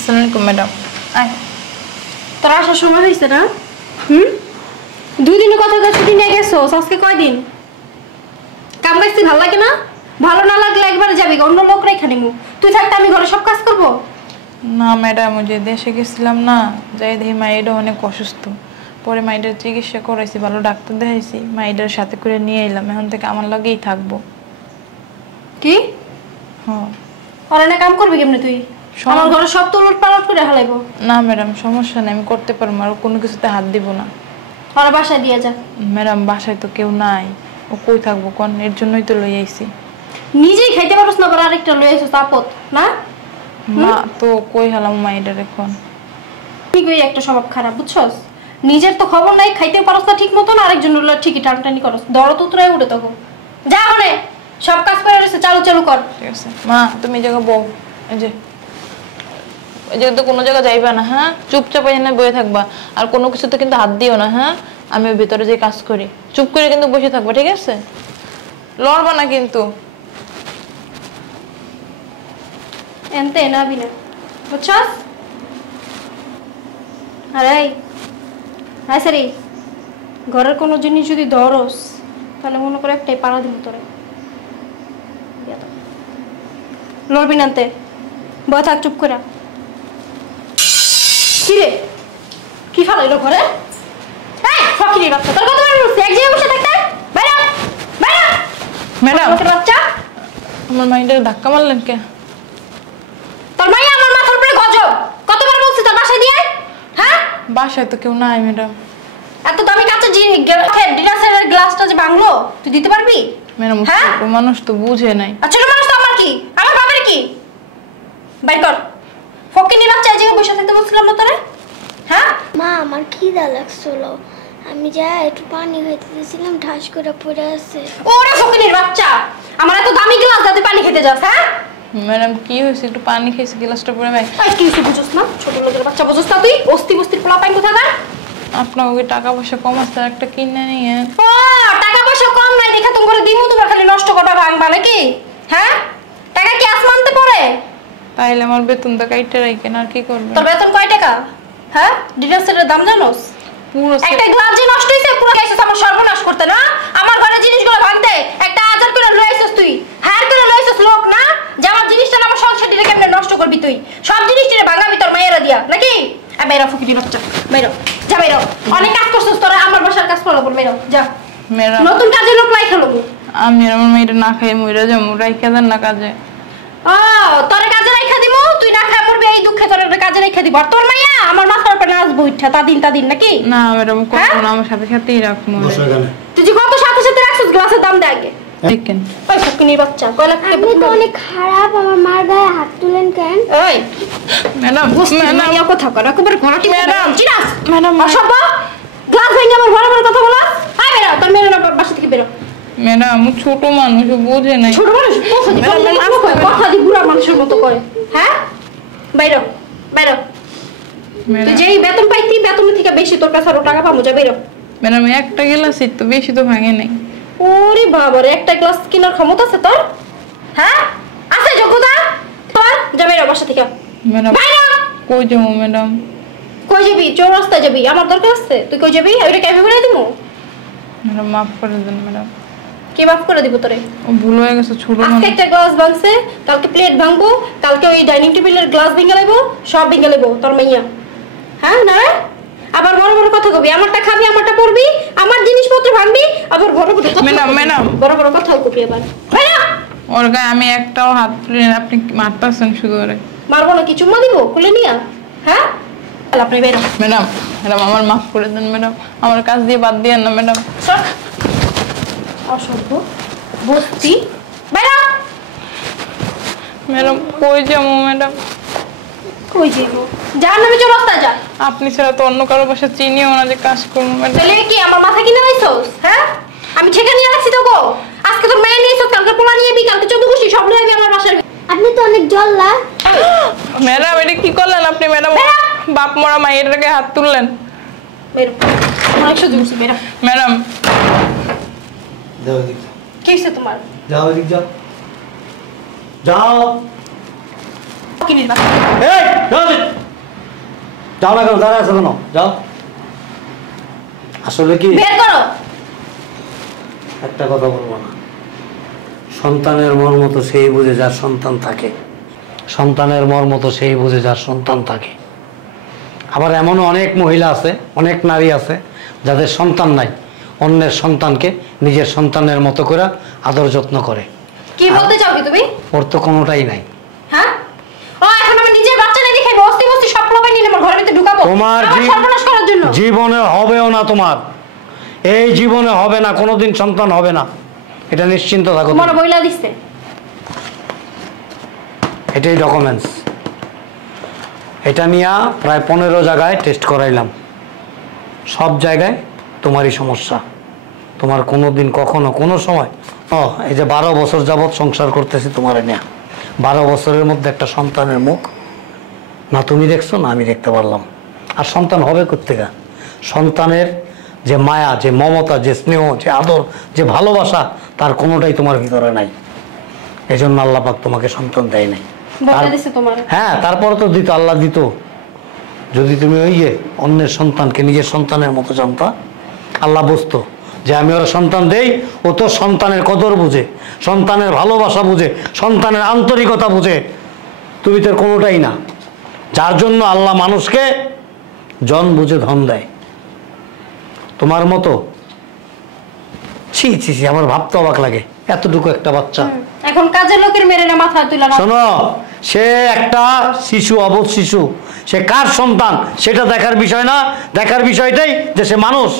আসসালামু আলাইকুম ম্যাডাম। তোর আসার সময় হয়েছে না? 2 দিনের কথা ছুটি নিয়ে গেছো, আজকে কয়দিন? কাম কাজতে ভালো লাগে না? ভালো না লাগলে একবারে যাবি, অন্য লোক রেখে নিবো। তুই থাকতে আমি ঘরে সব কাজ করবো? না ম্যাডাম, ওই যে দেশে গেছিলাম না, যাই দেখি মাইডা অনেক অসুস্থ। পরে মাইডার চিকিৎসা করাইছি, ভালো ডাক্তার দেখাইছি, মাইডার সাথে করে নিয়ে এলাম। এখন থেকে আমার লগেই থাকবো। কি? হ্যাঁ। অনেক কাম করবি কেমনে তুই? আমার ঘরে সব তো উলট পালট করে হালাইবো। না ম্যাডাম, সমস্যা নেই, আমি করতে পারবো, আর কোনো কিছুতে হাত দিব না। ওরা বাসায় দিয়ে যা। ম্যাডাম বাসায় তো কেউ নাই, ও কই থাকবো কোন? এর জন্যই তো লই আইছি। নিজেই খাইতে পারছ না, আবার আরেকটা লই আইছস আপদ না? মা তো কই হালাম মাইডার এখন। ঠিক ওই একটা স্বভাব খারাপ, বুঝছস? নিজের তো খবর নাই, খাইতে পারছ না ঠিক মতন, আরেকজন ঠিকই টানটানি করস। দরদ উতরাই উঠে তখন যা হলে সব কাজ করে রয়েছে, চালু চালু কর। ঠিক আছে মা, তুমি এই জায়গা বউ, এই যে তো কোনো জায়গা যাইবা না, হ্যাঁ? চুপচাপ এখানে বসে থাকবা, আর কোনো কিছুতে কিন্তু হাত দিও না, হ্যাঁ? আমি ভিতরে যে কাজ করি, চুপ করে কিন্তু বসে থাকবা, ঠিক আছে? লড়বা না কিন্তু। এনতে নাবি না, বুঝছস? আরে হ্যাঁ সারি, ঘরের কোনো জিনিস যদি ধরস তাহলে মনে করে একটাই পাড়া দিব তোরে। লড়বি না এনতে, বয় থাক চুপ করে। কি রে, কি ফালাইলো ঘরে? এই ফকিরি বাচ্চা, তোর কথা বলছিস এক জায়গায় বসে থাকতে? বাইরে বাইরে। ম্যাডাম বাচ্চা, আমার মাইন্ডে ধাক্কা মারলেন কে? তোর মাইয়া আমার মাথার উপরে গজব। কতবার বলছিস তোর বাসায় দিয়ে? হ্যাঁ, বাসায় তো কেউ নাই ম্যাডাম। এত দামি কাঁচের ডিনারের গ্লাসটা যে ভাঙলো, তুই দিতে পারবি? ম্যাডাম ছোট মানুষ তো বুঝে নাই। আচ্ছা ছোট মানুষ তো আমার কি, আমার বাবার কি? বাই কর ফকিনি বাচ্চা, এই জায়গায় বসে থাকতে বলছিলাম না তোরে? হ্যাঁ মা, আমার খিদা লাগছিল, আমি যা একটু পানি খাইতে দিয়েছিলাম, ঠাস করে পড়ে আছে। ওরে ফকিনির বাচ্চা, আমার এত দামি গ্লাস দাতে পানি খেতে যাস? হ্যাঁ ম্যাডাম কি হয়েছে? একটু পানি খেয়েছি, গ্লাসটা পড়ে ভাই। কি বুঝছ না? ছোট লোকের বাচ্চা বুঝছ না তুই? অস্তি বস্তির পোলা পাইন কোথা? আপনার ওই টাকা পয়সা কম আছে, একটা কিনে নিয়ে। ও টাকা পয়সা কম নাই দেখা তুমি করে দিমু, তোমার খালি নষ্ট করা ভাঙবা নাকি? হ্যাঁ, টাকা কি আসমানতে পড়ে? তাইলে আমার বেতনটা কাইটে রাখেন, আর কি করবেন? তোর বেতন কয় টাকা? হ্যাঁ, ডিনার সেটের দাম জানোস? পুরো একটা গ্লাস যে নষ্ট হইছে, পুরো খাইছস আমার সর্বনাশ করতে না? আমার ঘরে জিনিসগুলো ভাঙতে একটা আজার করে লইছস তুই। হ্যাঁ করে লইছস লোক না, যে আমার জিনিসটা আমার সংসারটিরে কেমনে নষ্ট করবি তুই? সব জিনিসটিরে ভাঙাবি তোর মায়েরা দিয়া নাকি? বাইরে ফকিরি বাচ্চা, বাইরে যা, বাইরে। অনেক কাজ করছস তোরা, আমার বাসার কাজ করব, বাইরে যা। ম্যাডাম নতুন কাজে লোক লাই খেলবো আমি আর আমার মেয়েটা না খাই মইরা যাবো, রাইখা দেন না কাজে। ও তোরে কাজে রাইখা দিব, তুই না খায় পড়বি, এই দুঃখে তোরে কাজে রাইখা দিব। আর তোর মাইয়া আমার মাথার উপর নাচবো ইচ্ছা তাদিন নাকি? না ম্যাডাম করবো না, আমার সাথে সাথেই রাখবো। তুই যে কত সাথে সাথে রাখছিস, গ্লাসের দাম দে আগে। দেখেন ওই ফকিনির বাচ্চা, কয়লা আপনি তো অনেক খারাপ, আমার মার গায়ে হাত তুলেন কেন? ওই ম্যাডাম ম্যাডাম কথা কর, একবার ঘরটি ম্যাডাম চিনাস? ম্যাডাম অসভ্য, গ্লাস ভেঙে আমার ঘরে ঘরে কথা বলা? আয় বেরো, তোর মেয়ের বাসা থেকে বেরো। ম্যাডাম ছোট মানুষ বুঝে নাই। ছোট মানুষ কথা দি বুড়া মানুষের মতো করে? হ্যাঁ বাইরো বাইরো। তুই যেই বেতন পাইতি, বেতনের থেকে বেশি তোর কাছে আরো টাকা পাবো, যা বাইরো। ম্যাডাম একটা গ্লাসই তো, বেশি তো ভাঙে নাই। ওরে বাবা রে, একটা গ্লাস কেনার ক্ষমতা আছে তোর? হ্যাঁ আছে যোগ্যতা তোর? যা বাইরো বাসা থেকে। ম্যাডাম বাইরো। কই যাবো ম্যাডাম? কই যাবি? চৌরাস্তায় যাবি, আমার দরকার আছে। তুই কই যাবি? ওইটা ক্যাফে করে দিব। ম্যাডাম মাফ করে দেন ম্যাডাম। কে মাফ করে দিব তোরে? ও ভুল হয়ে গেছে, ছোট আজকে মানুষ। একটা গ্লাস ভাঙছে, কালকে প্লেট ভাঙবো, কালকে ওই ডাইনিং টেবিলের গ্লাস ভেঙে লাইবো, সব ভেঙে লাইবো তোর মাইয়া। হ্যাঁ না আবার বড় বড় কথা কবি, আমারটা খাবি, আমারটা পড়বি, আমার জিনিসপত্র ভাঙবি, আবার বড় বড় কথা। ম্যাডাম বড় বড় কথা কবি আবার। ওর গায়ে আমি একটাও হাত তুলি না, আপনি মারতেছেন শুধু ওরে। মারবো না কি, চুম্মা দিব খুলে নিয়া? হ্যাঁ আপনি বেরো। ম্যাডাম আমার মাফ করে দেন ম্যাডাম, আমার কাজ দিয়ে বাদ দিয়েন না ম্যাডাম। অসভ্য বস্তি, বেরো। ম্যাডাম কই যাবো ম্যাডাম? কই যাবো? যার নামে চৌরাস্তা যা। আপনি ছাড়া তো অন্য কারো বাসা চিনিও না যে কাজ করবো ম্যাডাম। তাহলে কি আমার মাথা কিনে লাইছস? হ্যাঁ আমি ঠেকা নিয়ে রাখছি তো গো। আজকে তোর মেয়ে নিয়েছ, কালকে পোলা নিয়ে বি, কালকে 14 খুশি সব নিয়ে আমার বাসার। আপনি তো অনেক জল্লা। ম্যাডাম এটা কি করলেন আপনি? ম্যাডাম বাপ মরা মায়েরটাকে হাত তুললেন। বেরো, অনেক সহ্য করছি, বেরো। ম্যাডাম যাও দিক, কি হইছে তোমার? যাও দিক, যাও যাও। কিনির বাচ্চা। এই যাও না কেন, দাঁড়া আছো কেন, যাও। আসলে কি বের করো। একটা কথা বলবো না, সন্তানের মর্ম তো সেই বুঝে যার সন্তান থাকে, সন্তানের মর্ম তো সেই বুঝে যার সন্তান থাকে। আবার এমনও অনেক মহিলা আছে, অনেক নারী আছে যাদের সন্তান নাই, অন্যের সন্তানকে নিজের সন্তানের মতো করে আদর যত্ন করে। কি বলতে চাও কি তুমি? ওর তো কোনোটাই নাই। হ্যাঁ, ও এখন আমি নিজের বাচ্চা নাই দেখে বস্তি বস্তি সব লোভে নিয়ে আমার ঘরের ভিতরে ঢুকাবো তোমার আমার সর্বনাশ করার জন্য। জীবনে হবেও না, তোমার এই জীবনে হবে না, কোনোদিন সন্তান হবে না, এটা নিশ্চিন্ত থাকো। তোমার বইলা দিচ্ছে, এটাই ডকুমেন্টস। এটা নিয়ে প্রায় 15 জায়গায় টেস্ট করাইলাম, সব জায়গায় তোমারই সমস্যা। তোমার কোনো দিন কখনো কোনো সময় এই যে 12 বছর যাবৎ সংসার করতেছি তোমার নিয়ে, 12 বছরের মধ্যে একটা সন্তানের মুখ না তুমি দেখছো না আমি দেখতে পারলাম। আর সন্তান হবে কোত্থেকে? সন্তানের যে মায়া, যে মমতা, যে স্নেহ, যে আদর, যে ভালোবাসা, তার কোনোটাই তোমার ভিতরে নাই। এই জন্য আল্লাহ পাক তোমাকে সন্তান দেয় নাই। হ্যাঁ, তারপরে তো দিত, আল্লাহ দিত। যদি তুমি ওই যে অন্যের সন্তানকে নিজের সন্তানের মতো জানতা, আল্লাহ বুঝতো যে আমি ওরা সন্তান দেই, ও তো সন্তানের কদর বুঝে, সন্তানের ভালোবাসা বুঝে, সন্তানের আন্তরিকতা বুঝে। তুমি তোর কোনোটাই না, যার জন্য আল্লাহ মানুষকে জন বুঝে ধন দেয়। তোমার মতো ছি ছি ছি, আমার ভাবতে অবাক লাগে, এতটুকু একটা বাচ্চা। এখন কাজের লোকের মেরে না মাথা তুলে না। শোনো, সে একটা শিশু, অবুঝ শিশু, সে কার সন্তান সেটা দেখার বিষয় না, দেখার বিষয়টাই যে সে মানুষ।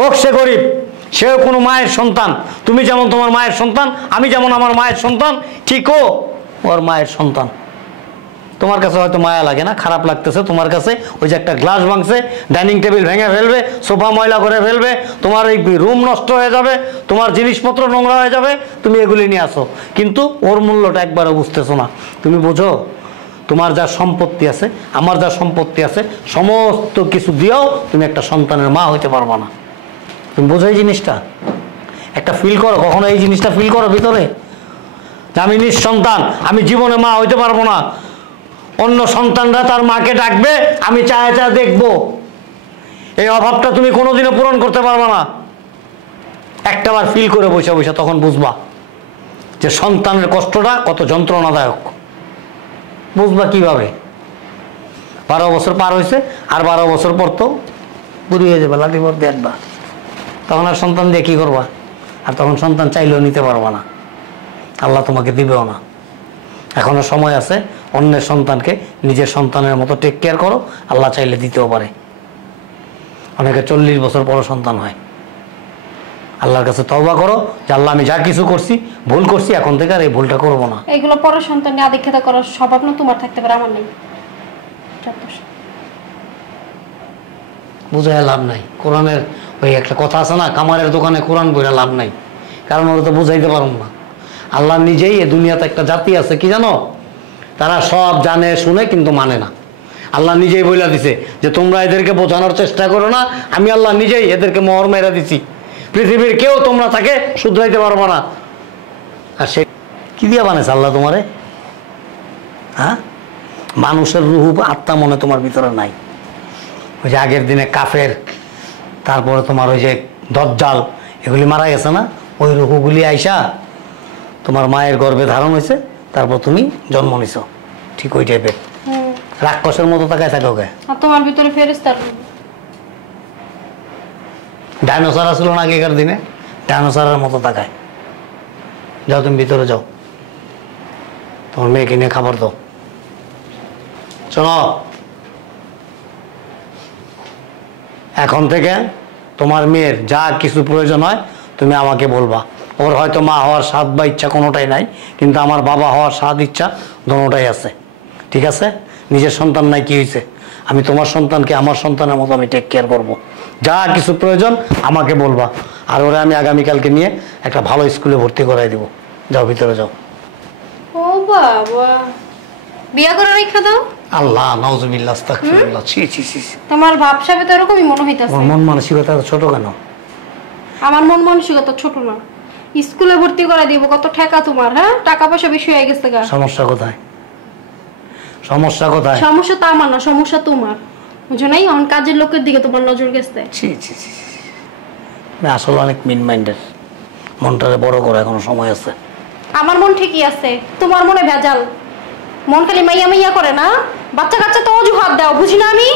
হোক সে গরিব, সেও কোনো মায়ের সন্তান। তুমি যেমন তোমার মায়ের সন্তান, আমি যেমন আমার মায়ের সন্তান, ঠিক ও ওর মায়ের সন্তান। তোমার কাছে হয়তো মায়া লাগে না, খারাপ লাগতেছে তোমার কাছে, ওই যে একটা গ্লাস ভাঙছে, ডাইনিং টেবিল ভেঙে ফেলবে, সোফা ময়লা করে ফেলবে, তোমার এই রুম নষ্ট হয়ে যাবে, তোমার জিনিসপত্র নোংরা হয়ে যাবে, তুমি এগুলি নিয়ে আসো। কিন্তু ওর মূল্যটা একবারও বুঝতেছো না। তুমি বোঝো তোমার যা সম্পত্তি আছে, আমার যা সম্পত্তি আছে, সমস্ত কিছু দিয়েও তুমি একটা সন্তানের মা হইতে পারবা না। তুমি বোঝো এই জিনিসটা? একটা ফিল করো, কখনো এই জিনিসটা ফিল করো ভিতরে, যে আমি নিঃসন্তান, আমি জীবনে মা হইতে পারবো না। অন্য সন্তানরা তার মাকে ডাকবে, আমি চায় চায় দেখবো। এই অভাবটা তুমি কোনোদিনও পূরণ করতে পারবে না। একটাবার ফিল করে বসে বসে তখন বুঝবা যে সন্তানের কষ্টটা কত যন্ত্রণাদায়ক। বুঝবা কিভাবে? 12 বছর পার হয়েছে, আর 12 বছর পর তো বুড়ি হয়ে যাবে, লাঠি পর দেখবা, তখন আর সন্তান দিয়ে কি করবা? আর তখন সন্তান চাইলেও নিতে পারবা না, আল্লাহ তোমাকে দিবেও না। এখনো সময় আছে, অন্যের সন্তানকে নিজের সন্তানের মতো টেক কেয়ার করো, আল্লাহ চাইলে দিতেও পারে। অনেকে 40 বছর পর সন্তান হয়। আল্লাহর কাছে তওবা করো যে আল্লাহ আমি যা কিছু করছি ভুল করছি, এখন থেকে আর এই ভুলটা করবো না। এগুলো পরের সন্তানকে আদিক্ষেতা করার স্বভাব না তোমার থাকতে পারে, আমার নেই। বুঝায় লাভ নাই। কোরআনের ওই একটা কথা আছে না, কামারের দোকানে কোরআন বইরা লাভ নাই, কারণ ওরা তো বুঝাইতে পারবো না। আল্লাহ নিজেই এ দুনিয়াতে একটা জাতি আছে, কি জানো, তারা সব জানে শুনে কিন্তু মানে না। আল্লাহ নিজেই বইলা দিছে যে তোমরা এদেরকে বোঝানোর চেষ্টা করো না, আমি আল্লাহ নিজেই এদেরকে মোহর মেরা দিছি। পৃথিবীর কেউ তোমরা তাকে শুধরাইতে পারবো না। আর সে কি দিয়া বানাইছে আল্লাহ তোমারে? হ্যাঁ, মানুষের রূহ আত্মা মনে তোমার ভিতরে নাই। ওই যে আগের দিনে কাফের, তারপরে তোমার ওই যে দজ্জাল, এগুলি মারা গেছে না, ওই রূহগুলি আইসা তোমার মায়ের গর্ভে ধারণ হয়েছে, তারপর তুমি জন্ম নিছ। ঠিক ওই টাইপের রাক্ষসের মতো তাকায় থাকো। তোমার ভিতরে ফেরেশতা, ডাইনোসর আসলো না আগেকার দিনে, ডাইনোসরের মতো তাকায়। যাও তুমি ভিতরে যাও, তোমার মেয়েকে নিয়ে খাবার দাও। শোনো, এখন থেকে তোমার মেয়ের যা কিছু প্রয়োজন হয় তুমি আমাকে বলবা। ওর হয়তো মা হওয়ার স্বাদ বা ইচ্ছা কোনোটাই নাই, কিন্তু আমার বাবা হওয়ার স্বাদ ইচ্ছা দোনোটাই আছে। ঠিক আছে? নিজের সন্তান নাই, কি হয়েছে? আমি তোমার সন্তানকে আমার সন্তানের মতো আমি টেক কেয়ার করবো। যা কিছু প্রয়োজন আমাকে বলবা, আর ওরা আমি আগামীকালকে নিয়ে একটা ভালো স্কুলে ভর্তি করাই দেবো। যাও ভিতরে যাও। ও বাবা, বিয়া করে রেখে দাও। আল্লাহ নাউজুবিল্লাহ, আস্তাগফিরুল্লাহ। ছি ছি ছি, তোমার ভাবসাবে তো এরকমই মনে হইতাছে। আমার মন মানসিকতা ছোট কেন? আমার মন মানসিকতা ছোট না। স্কুলে ভর্তি করে দিব, কত টাকা তোমার? হ্যাঁ, টাকা পয়সা বেশি হয়ে গেছে গা। সমস্যা কোথায়? সমস্যা কোথায়? সমস্যা তো আমার না, সমস্যা তোমার। বুঝো নাই, অন কাজের লোকের দিকে তোমার নজর গেছে। ছি ছি ছি ছি। আমি আসলে অনেক মিন মাইন্ডের, মনটারে বড় করে এখনো সময় আছে। আমার মন ঠিকই আছে, তোমার মনে ভেজাল। মন খালি মাইয়া মাইয়া করে না, বাচ্চা কাচ্চা তো অজুহাত দাও, বুঝি না আমি।